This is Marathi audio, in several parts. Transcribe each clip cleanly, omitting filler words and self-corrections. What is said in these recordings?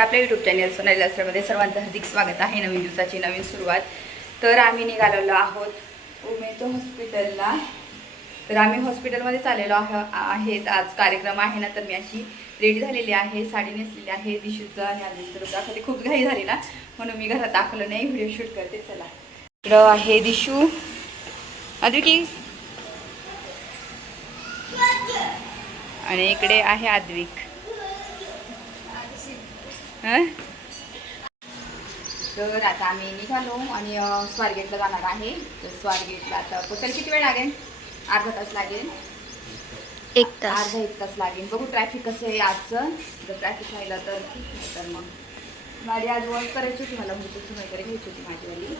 आपल्या यूट्यूब चॅनल सोनाली लासरामध्ये सर्वांचं हार्दिक स्वागत आहे. नवीन दिवसाची नवीन सुरुवात. तर आम्ही निघालेलो आहोत उमेद हॉस्पिटलला. तर आम्ही हॉस्पिटलमध्ये चाललेलो आहेत. आज कार्यक्रम आहे ना, तर मी अशी रेडी झालेली आहे, साडी नेसलेली आहे. दिशूचा आणि आधीचं दाखवते. खूप घाई झाली ना, म्हणून मी घरात दाखवलं नाही, व्हिडिओ शूट करते. चला, इकडं आहे दिशू, अद्विकी आणि इकडे आहे आद्विक. तर आता आम्ही निघालो आणि स्वारगेटला जाणार आहे. तर स्वारगेटला आता पोचायला किती वेळ लागेल? अर्धा तास लागेल. अर्धा एक तास लागेल. बघू ट्रॅफिक कसं आहे आजचं. जर ट्रॅफिक राहिलं तर ठीक आहे. तर मग गाडी आज वॉश करायची होती मला, म्हणजे वगैरे घ्यायची होती माझीवाली.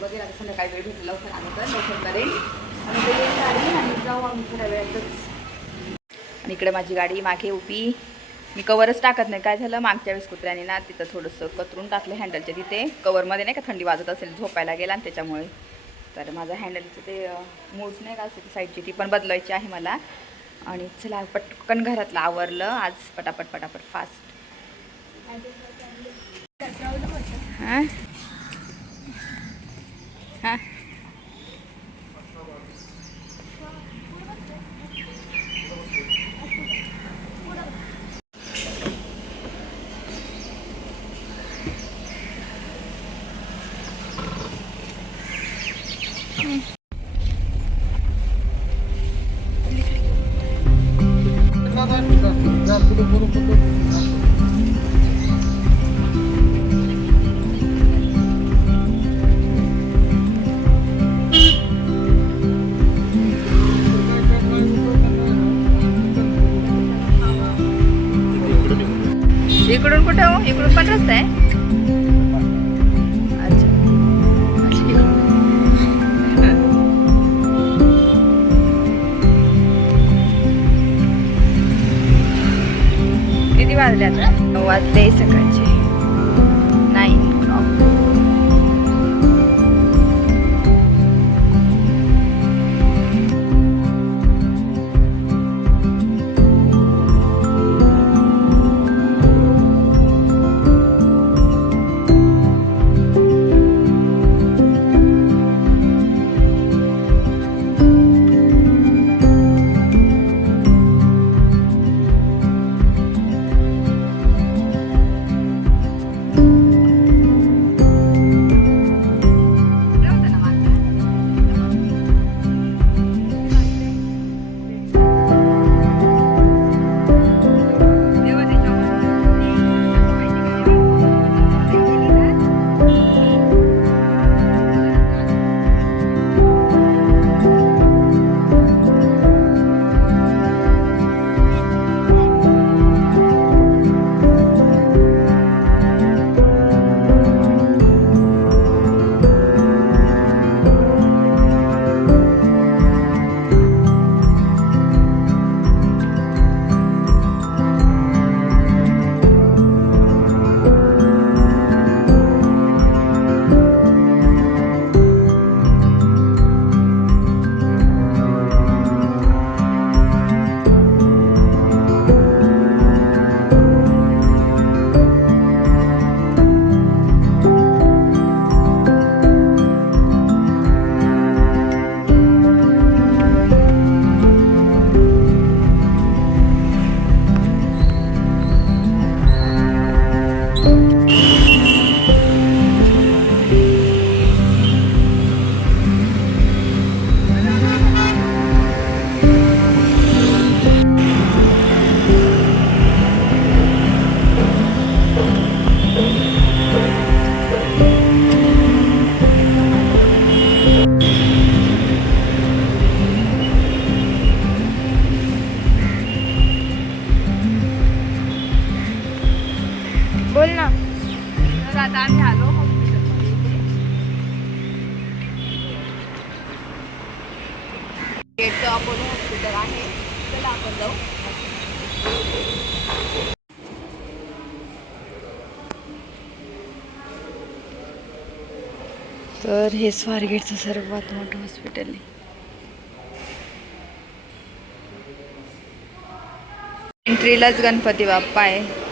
बघेल आता संध्याकाळी वेळ भेटलं, लवकर आलं तर लवकर करेल आणि ते गाडी आणि जाऊ आम्ही थोड्या वेळातच. आणि इकडे माझी गाडी मागे उभी. मी कवरच टाकत नाही. काय झालं, मागच्या वेळेस कुत्र्याने ना तिथं थोडंसं कतरून टाकलं हँडलच्या तिथे. कवरमध्ये नाही का थंडी वाजत असेल, झोपायला गेला आणि त्याच्यामुळे. तर माझं हँडलचं ते मूठ नाही का असं साईडची, ती पण बदलायची आहे मला. आणि चला पटकन घरातलं आवरलं आज, पटापट पटापट फास्ट. हां हां इकडून कुठं हो? इकडून पण रस्ता आहे. अच्छा, किती वाजले आता? 9 वाजले सकाळचे. 9 o'clock. बोल ना. तर आता आम्ही आलो हॉस्पिटलमध्ये. गेटचं अपोलो हॉस्पिटल आहे. चला आपण जाऊ. तर हे स्वारगेटचं सर्वात मोठं हॉस्पिटल आहे. एंट्रीलाच गणपती बाप्पा आहे.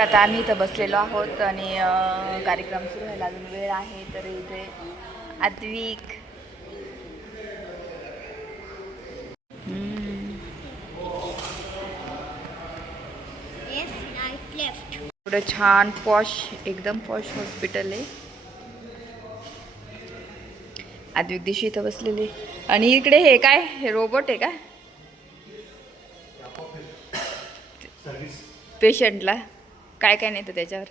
आता आम्ही इथं बसलेलो आहोत आणि कार्यक्रम सुरू व्हायला अजून वेळ आहे. तर इथे आद्विक एवढं छान पॉश, एकदम पॉश हॉस्पिटल आहे. आद्विक दिवशी इथं बसलेले. आणि इकडे हे काय, हे रोबोट आहे का पेशंटला काय काय नाही तर त्याच्यावर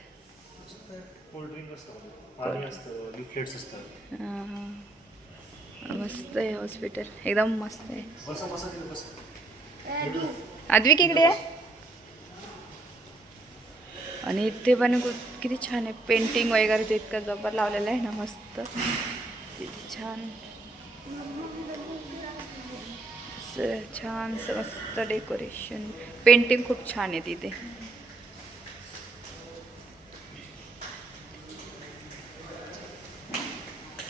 कोल्ड्रिंक असतं, पाणी असतं, लिफलेट्स असतात. मस्त आहे हॉस्पिटल, एकदम मस्त आहे. बसा बसा तिथे बसा. आद्विक इकडे आहे. आणि इथे पण किती छान आहे, पेंटिंग वगैरे ते इतकं जबर लावलेलं आहे ना, मस्त किती छान, छान मस्त डेकोरेशन, पेंटिंग खूप छान आहे तिथे.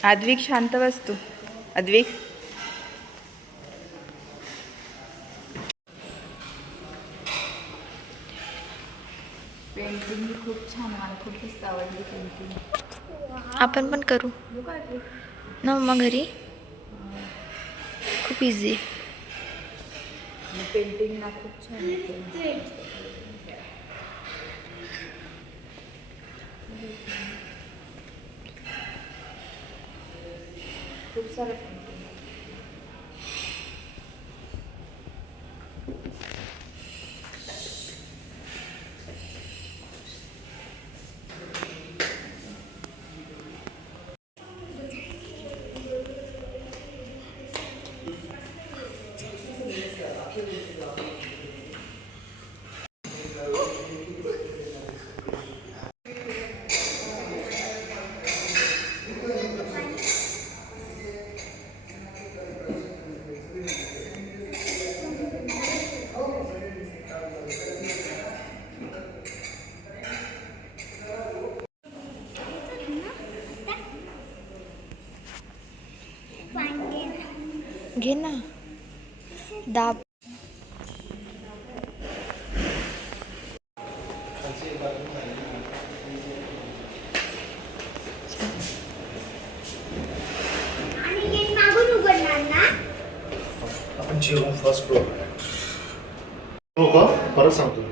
आद्विक शांत बस तू. आद्विक पेंटिंग खूप छान, मला खूप जास्त आवडली पेंटिंग. आपण पण करू ना मग घरी, खूप इझी. पेंटिंग ना खूप छान आहे. खूप सारं पेंटिंग. घे ना, दाब. आपण जेवण फर्स्ट फ्लोअर. हो का, परत सांगतो.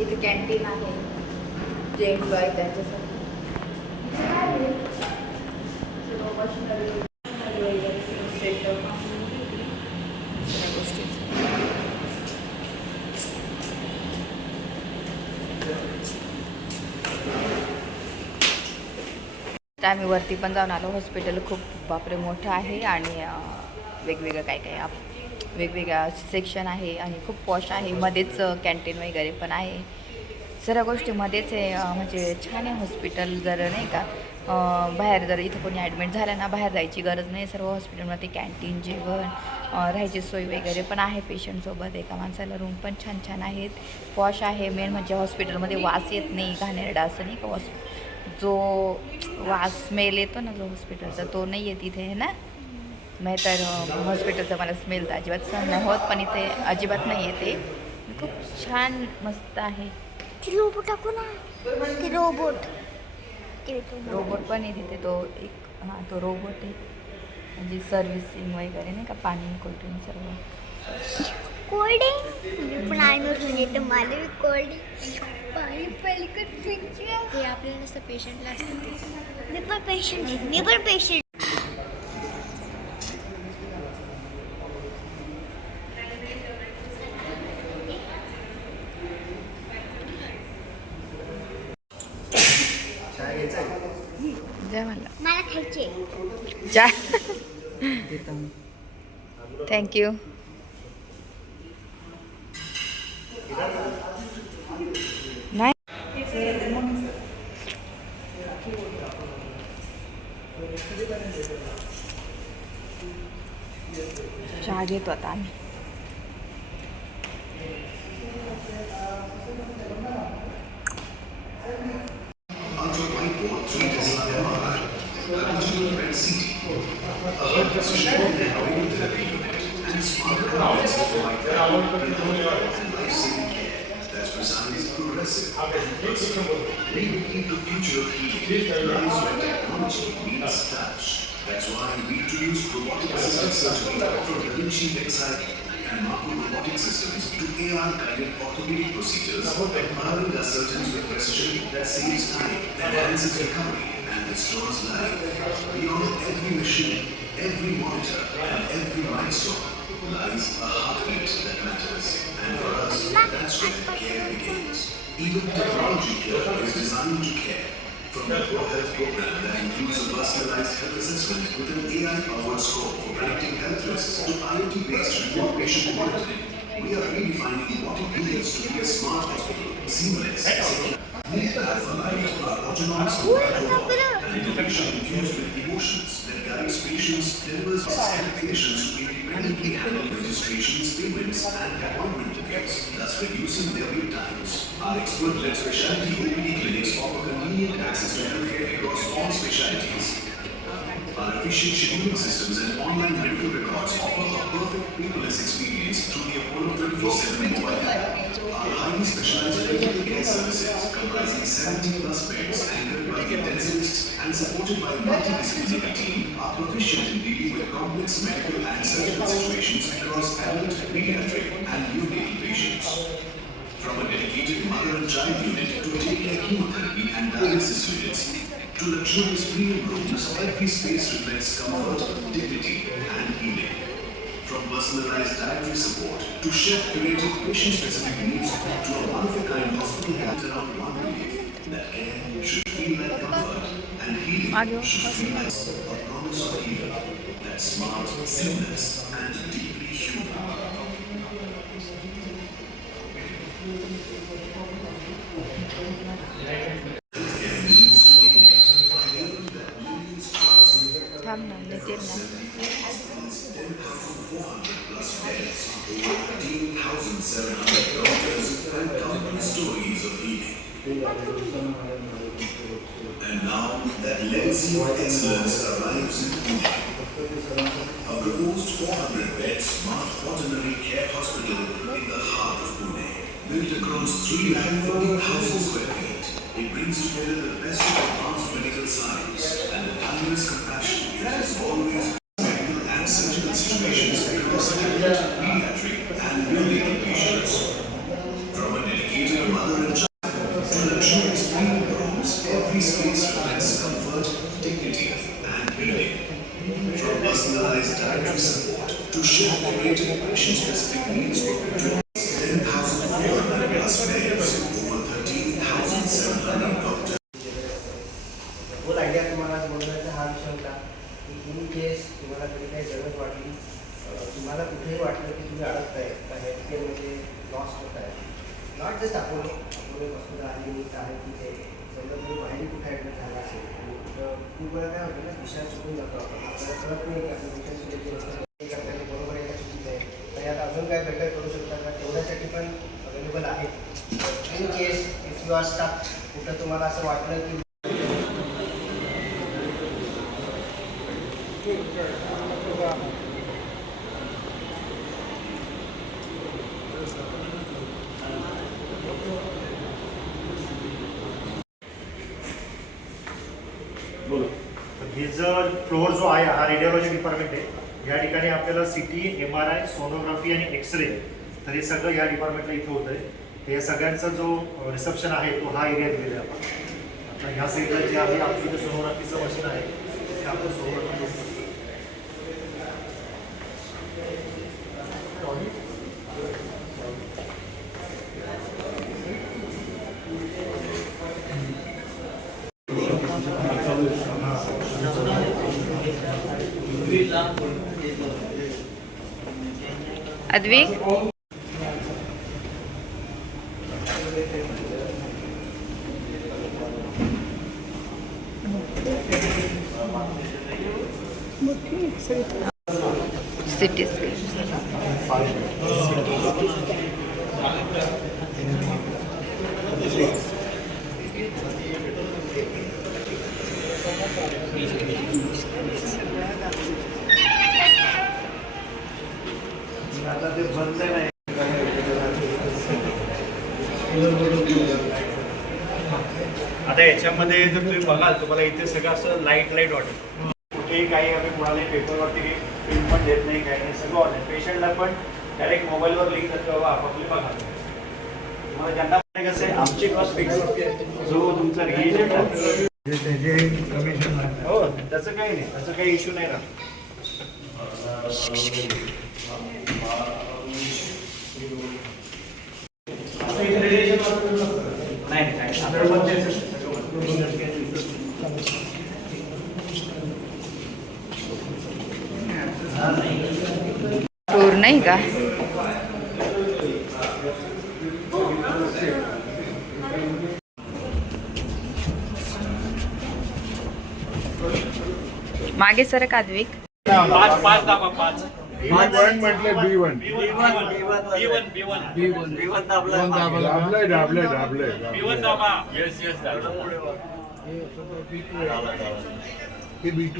इथे कॅन्टीन आहे, जेंट्स आहे त्यांच्यासाठी. आम्ही वरती पण जाऊन आलो. हॉस्पिटल खूप बापरे मोठं आहे आणि वेगवेगळं काय काय वेगवेगळ्या सेक्शन आहे आणि खूप पॉश आहे. मध्येच कॅन्टीन वगैरे पण आहे, सर्व गोष्टी मध्येच आहे. म्हणजे छान आहे हॉस्पिटल. जर नाही का बाहेर जर इथं कोणी ॲडमिट झालं ना, बाहेर जायची गरज नाही. सर्व हॉस्पिटलमध्ये कॅन्टीन, जेवण, राहायची सोय वगैरे पण आहे. पेशंटसोबत एका माणसाला रूम पण छान छान आहेत, पॉश आहे. मेन म्हणजे हॉस्पिटलमध्ये वास येत नाही, घाणेरडा असं नाही का, जो वास स्मेल येतो ना जो हॉस्पिटलचा, तो नाही आहे तिथे, आहे ना. नाहीतर हॉस्पिटलचा मला स्मेल तर अजिबात सहन नाही होत, पण इथे अजिबात नाही येते. खूप छान मस्त आहे. रोबोट टाकू ना, ते रोबोट पण आहे तिथे. तो एक तो रोबोट आहे, म्हणजे सर्व्हिसिंग वगैरे नाही का, पाणी, कोल्ड्रिंक सर्व. कोल्ड्रिंक पण आणून येतं मला कोल्ड्रिंक पाणी पलकट ते आपल्याला नसतं, पेशंटला असतं. मी पण पेशंट. जा मला खायचे जा. थँक्यू. नाही चहा घेतो आता आम्ही. That's precisely progressive and personal. We believe the future of healing lies where technology meets touch. That's why we introduced robotic assisted surgery from Da Vinci Xi and Mako robotic systems to AR-guided orthopedic procedures, empowering our surgeons with precision that saves time, enhances recovery, and restores life. Beyond every machine, every monitor, and every milestone lies a heartbeat that matters. And for us, that's where care begins. Even technology here is designed to care. From the Pro Health program that includes a personalized health assessment with an AI-powered score for predicting health risks to IoT-based remote patient monitoring, we are redefining what it means to be a smart hospital, seamless, secure. Alpha Life, our autonomous robot and innovation infused with emotions that guides patients, delivers and patients to independently handle registrations, payments, and appointment tickets, thus reducing their wait times. Our expert-led specialty OPD clinics offer convenient access to healthcare across all specialties. Our efficient scheduling systems and online medical records offer a perfect paperless experience through the Apollo 24/7 mobile app. Our highly specialized critical care services, comprising 70 plus beds anchored by intensivists and supported by a multidisciplinary team, are proficient in dealing with complex medical and surgical situations across adult, pediatric, and neonatal patients. From a dedicated mother and child unit to take care chemotherapy and dialysis units, to luxurious premium rooms, every space reflects comfort, dignity, and healing. From personalized dietary support to chef-curated patient-specific needs to a one-of-a-kind hospital built around one belief that care should feel like comfort and healing should feel like a promise of healing that's smart, seamless, and deeply human. थांब ना नितीन ना. 13,700 doctors and countless stories of healing. And now that legacy of excellence arrives in Pune. A proposed 400-bed smart quaternary care hospital in the heart of Pune. Built across 340,000 square feet, it brings together the best of advanced medical science and the timeless compassion that has always medical and surgical situations across adult, pediatric, and neonatal patients. From a dedicated mother and child to luxurious premium rooms, every space reflects comfort, dignity, and healing. From personalized dietary support to chef-curated patient-specific needs to 10,400 plus beds, over 13,700 doctors. Whole idea तुम्हाला आज बोलण्याचा हा विषय होता की इन केस तुम्हाला कधी काही गरज वाटली, तुम्हाला कुठेही वाटलं की तुम्ही अडकताय का हेल्थकेअरमध्ये लॉस्ट होत आहे, नॉट जस्ट अपोलो हॉस्पिटल आहे तिथे समजा तुम्ही बाहेर कुठे ॲडमिट झाला असेल आणि कुठं खूप वेळा काय होतं ना दिशा चुकून जातो आपण, आपल्याला कळत नाही की आपण दिशा चुकीची आपल्याला बरोबर आहे का चुकीचं आहे, तर यात अजून काय बेटर करू शकता का तेवढ्यासाठी पण अवेलेबल आहे. In case if you are stuck कुठं तुम्हाला असं वाटलं की हिचा फ्लोअर जो आहे हा रेडिओलॉजी डिपार्टमेंट आहे. या ठिकाणी आपल्याला सिटी, MRI, सोनोग्राफी आणि एक्सरे तर हे सगळं या डिपार्टमेंटला इथं होतं आहे. हे सगळ्यांचा जो रिसेप्शन आहे तो हा एरिया दिलेला आहे आपण. आता ह्या साईडला जे आहे आपली इथं सोनोग्राफीचं मशीन आहे ते आपण सोनोग्राफी अद्विक सिटी आता ते बंद नाही. आता याच्यामध्ये जर तुम्ही बघाल तुम्हाला इथे सगळं असं लाईट वाटेल. कुठेही काही आम्ही कुणालाही पेपरवरती फिल्म पण देत नाही, काही नाही, सगळं ऑनलाईन. पेशंटला पण डायरेक्ट मोबाईलवर लिंक करतो, बाबा आपापले बघा. तुम्हाला ज्यांना कसं आहे आमची कॉस्ट फिक्स जो तुमचा रिएजंट आहे हो त्याचं काही नाही, त्याचं काही इश्यू नाही ना. टूर नाही का? मागे सरक अद्विक. पाच दाबा, पाच. B1 म्हटले B1 दाबले हे B2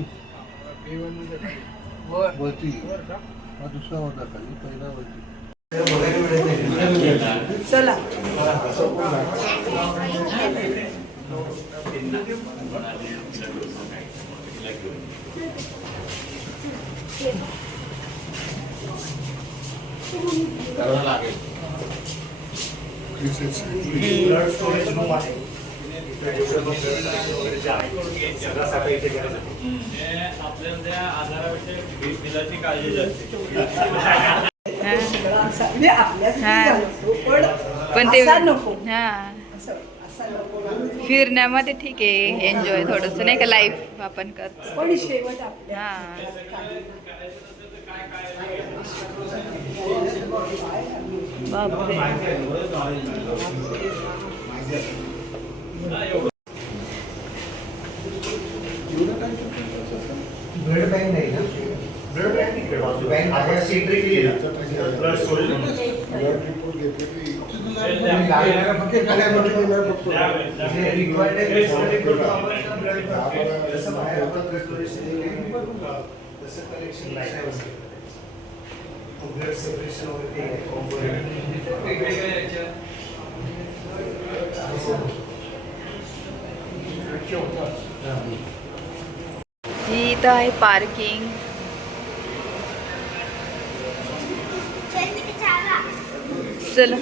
वरती हा दुसरा होता खाली पहिला वरती चला ब्लड स्टोरेज रूम आहे. आपल्याला त्या आजाराविषयी दिलाची काळजी जास्त. पण ते हा फिरण्यामध्ये ठीक आहे, एन्जॉय थोडस नाही का लाईफ आपण करतो. हा बापरे. ब्लड बँक नाही ना. ब्लड बँक आपण सेंट्री केली ना ब्लड स्टोरेज. ब्लड रिपोर्ट घेतले फक्त रिक्वायर्ड आहे जसं बाहेर आपण तसं कलेक्शन नाही. ब्लड सेपरेशन वगैरे ही इथं आहे पार्किंग. चला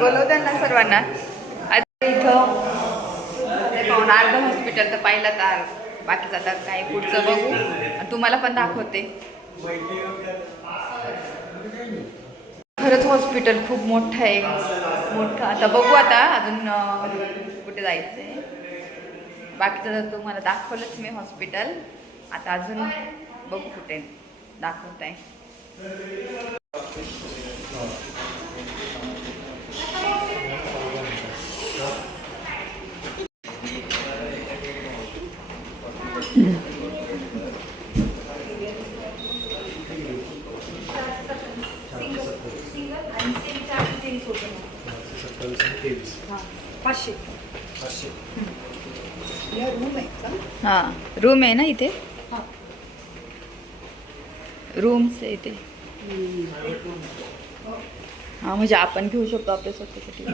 बोलव त्यांना सर्वांना. आता इथं पाहून अर्ध हॉस्पिटल तर पाहिलं, तर बाकीचं आता काय पुढचं बघू आणि तुम्हाला पण दाखवते. खरंच हॉस्पिटल खूप मोठं आहे, मोठं. आता बघू आता अजून कुठे जायचं आहे. बाकीचं तर तुम्हाला दाखवलंच मी हॉस्पिटल. आता अजून बघू कुठे दाखवत आहे. हां रूम आहे ना इथे, रूम्स आहे इथे. हां म्हणजे आपण घेऊ शकतो आपल्या स्वतःसाठी.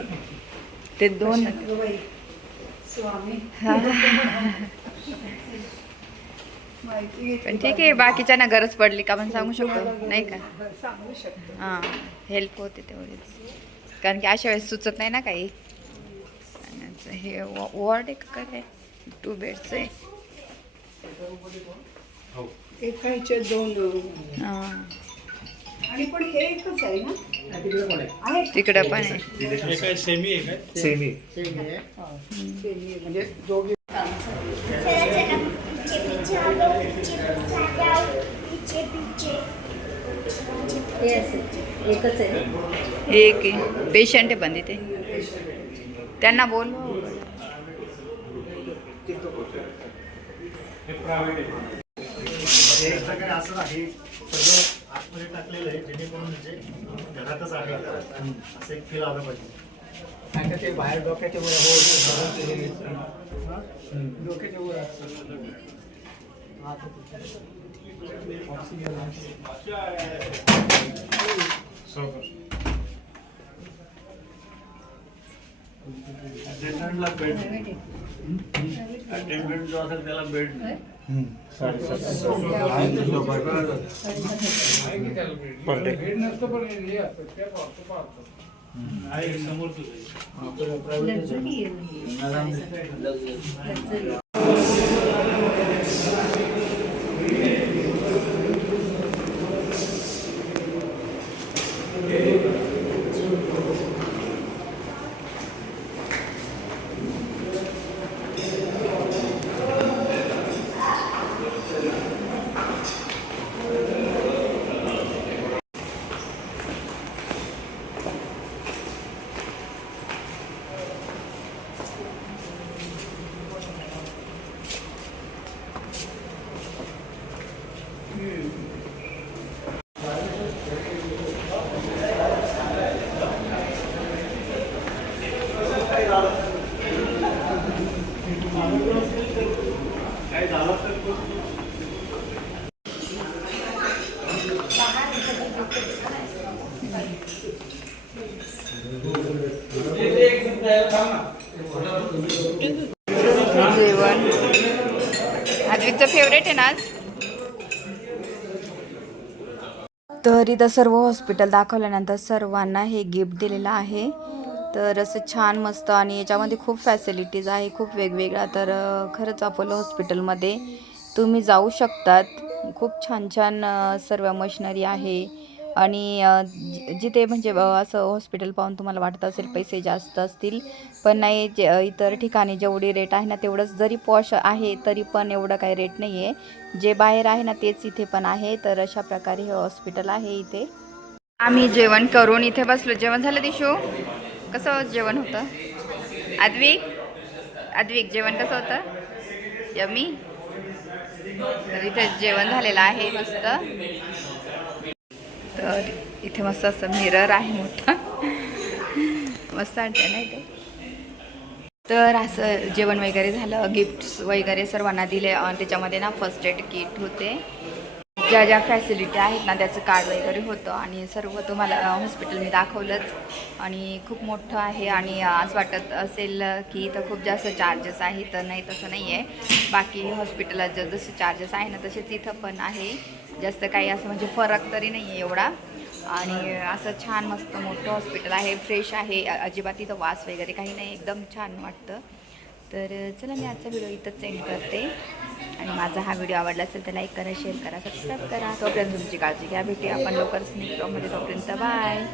ते दोन पण ठीक आहे, बाकीच्यांना गरज पडली का आपण सांगू शकतो नाही का. हां हेल्प होते तेवढीच, कारण की अशा वेळेस सुचत नाही ना काही. हे वॉर्ड आहे का काय, 2 बेड्स आहे. एकाचे 2 हां आणि पण हे एकच आहे ना. तिकडं पण आहे. हे काय सेमी आहे काय? सेमी म्हणजे दोघी चला चला पीछे पीछे आ जाओ पीछे पीछे आ जाओ पीछे पीछे एकच आहे. एक पेशंट आहे पण तिथे. त्यांना बोल. हे प्रायव्हेट आहे. हे एक प्रकारे असं आहे सगळं आतमध्ये टाकलेलं आहे जेणेकरून म्हणजे घरातच आहे असं एक फील आलं पाहिजे. आता ते बाहेर डोक्याच्या वर डोक्याच्या वर अटेंडंटला बेड अटेंडंट जो असेल त्याला बेड पर डे आहे समोर जेवण आद्विकचं फेवरेट आहे ना आज. तर इथं सर्व हॉस्पिटल दाखवल्यानंतर सर्वांना हे गिफ्ट दिलेलं आहे. तर असं छान मस्त आणि याच्यामध्ये खूप फॅसिलिटीज आहे खूप वेगवेगळ्या. तर खरंच अपोलो हॉस्पिटलमध्ये तुम्ही जाऊ शकतात. खूप छान छान सर्व मशिनरी आहे आणि जिथे म्हणजे असं हॉस्पिटल पाहून तुम्हाला वाटत असेल पैसे जास्त असतील पण नाही. इतर ठिकाणी जेवढी रेट आहे ना तेवढंच जरी पॉश आहे तरी पण एवढं काही रेट नाही आहे. जे बाहेर आहे ना तेच इथे पण आहे. तर अशा प्रकारे हे हॉस्पिटल आहे इथे. आम्ही जेवण करून इथे बसलो. जेवण झालं दिशू? कसं जेवण होतं? आद्विक जेवण कसं होतं? यम्मी. तर इथे जेवण झालेलं आहे मस्त. तर इथे मस्त असं मिरर आहे मोठं. मस्त वाटतं नाही ते. तर असं जेवण वगैरे झालं. गिफ्ट्स वगैरे सर्वांना दिले आणि त्याच्यामध्ये ना फर्स्ट एड किट होते. ज्या ज्या फॅसिलिटी आहेत ना त्याचं कार्ड वगैरे होतं आणि सर्व तुम्हाला हॉस्पिटल मी दाखवलंच. आणि खूप मोठं आहे आणि असं वाटत असेल की इथं खूप जास्त चार्जेस आहे तर नाही तसं नाही आहे. बाकी हॉस्पिटलात जसे चार्जेस आहे ना तसेच इथं पण आहे. जास्त काही असं म्हणजे फरक तरी नाही आहे एवढा. आणि असं छान मस्त मोठं हॉस्पिटल आहे. फ्रेश आहे. अजिबात इथं वास वगैरे काही नाही. एकदम छान वाटतं. तर चला मी आजचा व्हिडिओ इथंच सेंड करते. आणि माझा हा व्हिडिओ आवडला असेल तर लाईक करा शेअर करा सबस्क्राईब करा. तोपर्यंत तुमची काळजी घ्या. भेटूया आपण लवकरच नेक्स्ट व्हिडिओमध्ये. तोपर्यंत बाय.